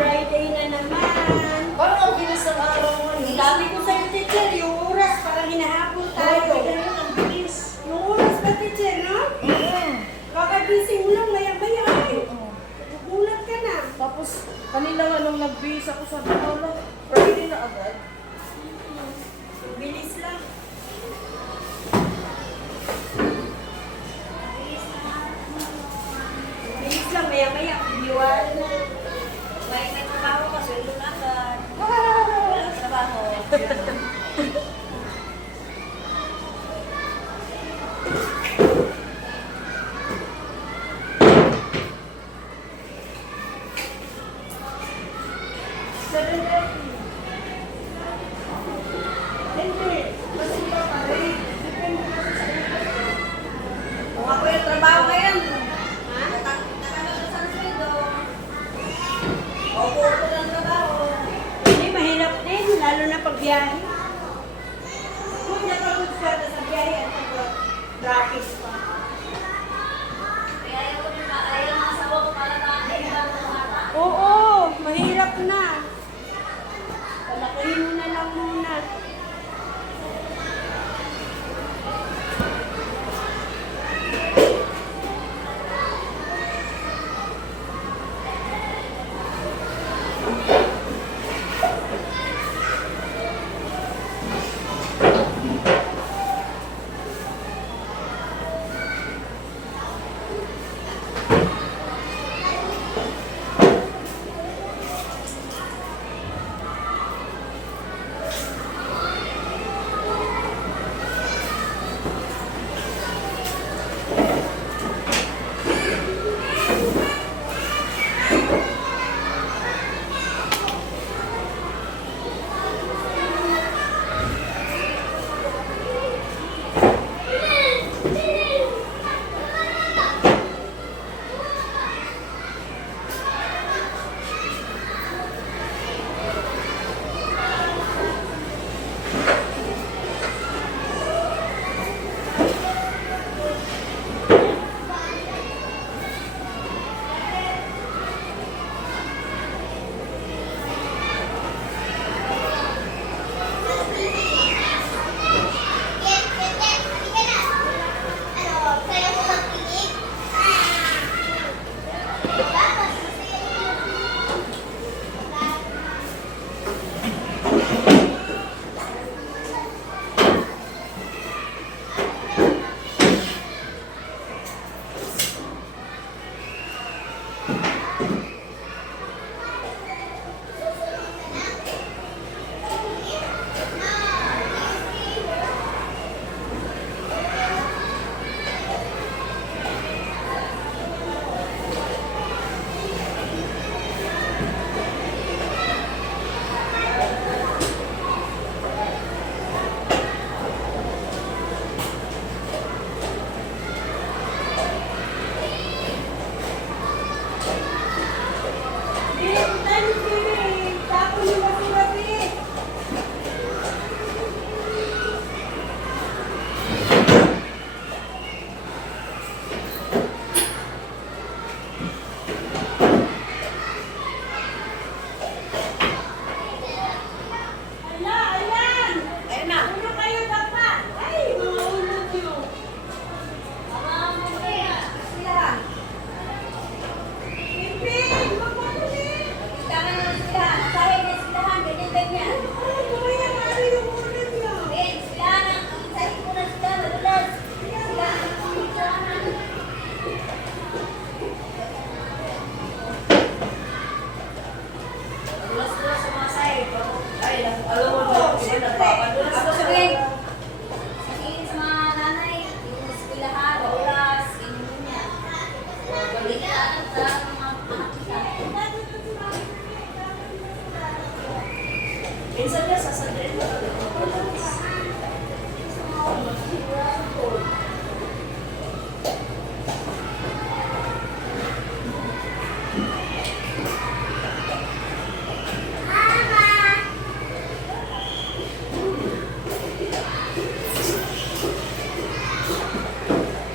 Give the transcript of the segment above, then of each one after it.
Friday na naman. Parang ang bilis ng araw mo. Sabi ko sa'yo, teacher, yung oras, parang hinahabol tayo. Ang bilis. Yung oras ba, teacher, no? Kakagising mo lang, maya-maya ay. Nagulat ka na. Tapos, kanina nga nung nag-base ako sa Bicolo, Friday na agad. Bilis lang. Bilis lang, maya-maya. Biwala na. May trabaho ka, sweldo na agad. Walang trabaho. Kung ako yung trabaho ngayon, nakakagawa sa sweldo. Opo, lang trabaho. Hindi, mahirap din, lalo na pag biyahe. Kung napagod ka na sa biyahe at traffic pa. Kaya ayaw mga asawa ko para tayo ibang bata. Oo, mahirap na. Palakihin mo na lang muna.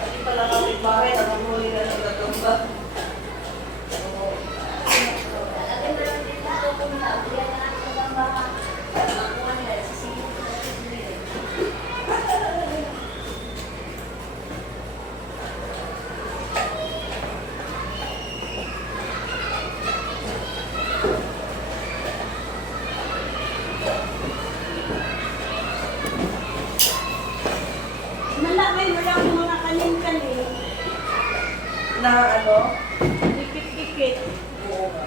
Hindi pala kami bahay, nakahuli na ng gagamba. Atin na lang din dito kung nabigyan na natin ng baha. Para makuha nila, sisingin ko na sisingin. Malaki mo lang mga kanin-kanin. Na ano? Dikit-dikit. Oo nga.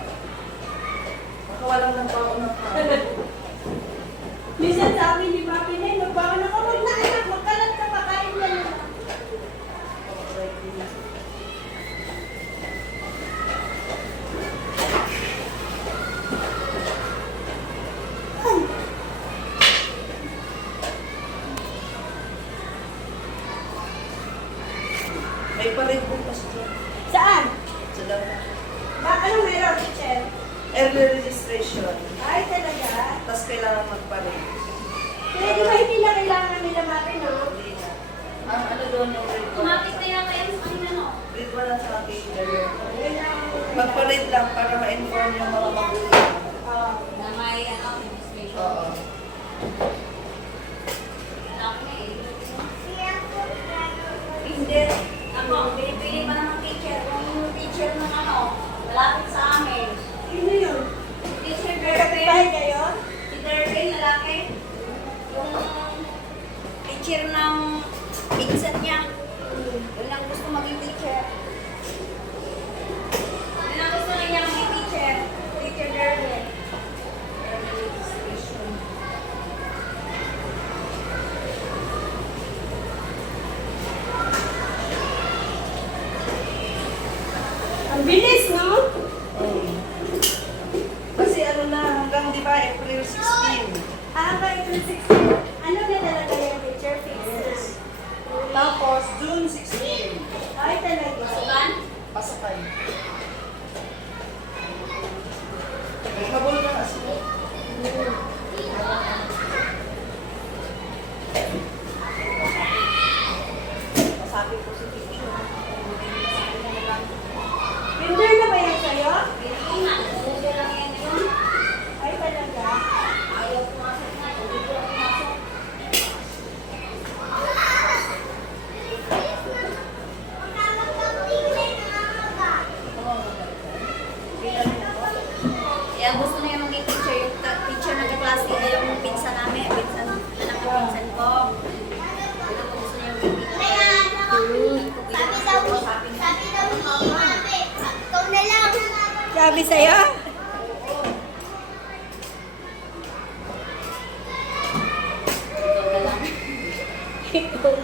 Baka walang nagbaon ng kanin. Minsan sa amin ni Papi na yun, magbawa na ka, wag na anak, magkalat ka pa, kain ka na. May parin bukas dyan. Saan? Sa dapat. Anong meron, teacher? Early registration. Ay, talaga? Tapos kailangan magparin. Kaya di ba hindi na kailangan nila Papi, no? Hindi na. Ang ano doon yung grade 1. Kumapit na yan kayo sa kanina, no? Grade 1 lang sa ating gano'n. Kailangan. Magpalit lang para ma-inform yung mga magulang. Na may ano, registration. Oo. Laki na eh. Hindi. Ako, pinipili pa naman teacher. Kung yung teacher ng ano, malapit sa amin. Sino yun? Teacher Kapitbahay Gervin. kayo? Si Gervin, lalaki. Yung teacher ng pinsan niya. Yun ang gusto maging teacher. Yun ang gusto niya maging teacher. Teacher Gervin. Ang bilis, no? Kasi ano na, hanggang di ba, April 16. Hanggang April 16. Ano na talaga yung teacher fix? Tapos, June 16. Ay, talaga. Sugan? Pasakan. Habol na kasi. Masabi ko si teacher. Kinder na ba yan sa'yo? Hindi nga. Hindi lang yan yun. Ay, talaga. Ayaw pumasok na. Hindi ko lang pumasok. Kaya gusto niya maging teacher, yung teacher na kaklase ay yung pinsan namin, pinsan, anak ng pinsan ko. Yun ang gusto niya maging teacher. Sabi sa'yo? Ikaw na lang. Ikaw.